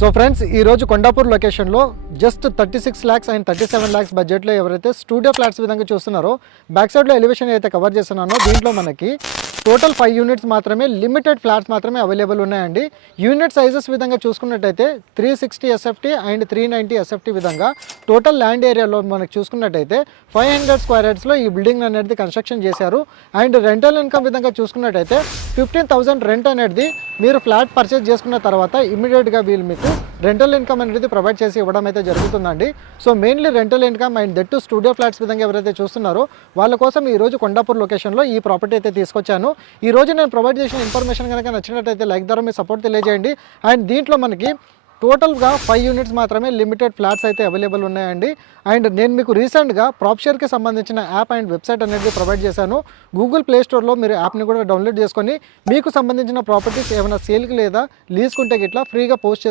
So friends, ఈరోజు కొండాపూర్ లొకేషన్లో just 36 lakhs and 37 lakhs బడ్జెట్లో ఎవరైతే స్టూడియో ఫ్లాట్స్ విధంగా చూస్తున్నారో, బ్యాక్ సైడ్లో ఎలివేషన్ అయితే కవర్ చేస్తున్నానో దీంట్లో మనకి టోటల్ 5 యూనిట్స్ మాత్రమే, లిమిటెడ్ ఫ్లాట్స్ మాత్రమే అవైలబుల్ ఉన్నాయండి. యూనిట్ సైజెస్ విధంగా చూసుకున్నట్టయితే 360 SFT అండ్ 390 SFT విధంగా టోటల్ ల్యాండ్ ఏరియాలో మనకు చూసుకున్నట్టయితే 500 స్క్వేర్ యార్డ్స్లో ఈ బిల్డింగ్ అనేది కన్స్ట్రక్షన్ చేశారు. అండ్ రెంటల్ ఇన్కమ్ విధంగా చూసుకున్నట్టయితే 15,000 రెంట్ అనేది మీరు ఫ్లాట్ పర్చేస్ చేసుకున్న తర్వాత ఇమీడియట్గా వీళ్ళు మీకు రెంటల్ ఇన్కమ్ అనేది ప్రొవైడ్ చేసి ఇవ్వడం అయితే జరుగుతుందండి. So mainly rental income and that to studio flats విధంగా ఎవరైతే చూస్తున్నారో వాళ్ళ కోసం ఈరోజు కొండాపూర్ లొకేషన్లో ఈ ప్రాపర్టీ అయితే తీసుకొచ్చాను. ఈ రోజు నేను ప్రొవైడ్ చేసిన ఇన్ఫర్మేషన్ కనుక నచ్చినట్టయితే లైక్ ద్వారా మీ సపోర్ట్ తెలియజేయండి. అండ్ దీంట్లో మనకి టోటల్గా 5 యూనిట్స్ మాత్రమే లిమిటెడ్ ఫ్లాట్స్ అయితే అవైలబుల్ ఉన్నాయండి. అండ్ నేను మీకు రీసెంట్గా ప్రాప్షేర్కి సంబంధించిన యాప్ అండ్ వెబ్సైట్ అనేది ప్రొవైడ్ చేశాను. గూగుల్ ప్లే స్టోర్లో మీరు యాప్ని కూడా డౌన్లోడ్ చేసుకొని మీకు సంబంధించిన ప్రాపర్టీస్ ఏమైనా సేల్కి లేదా లీజ్కుంటే గిట్లా ఫ్రీగా పోస్ట్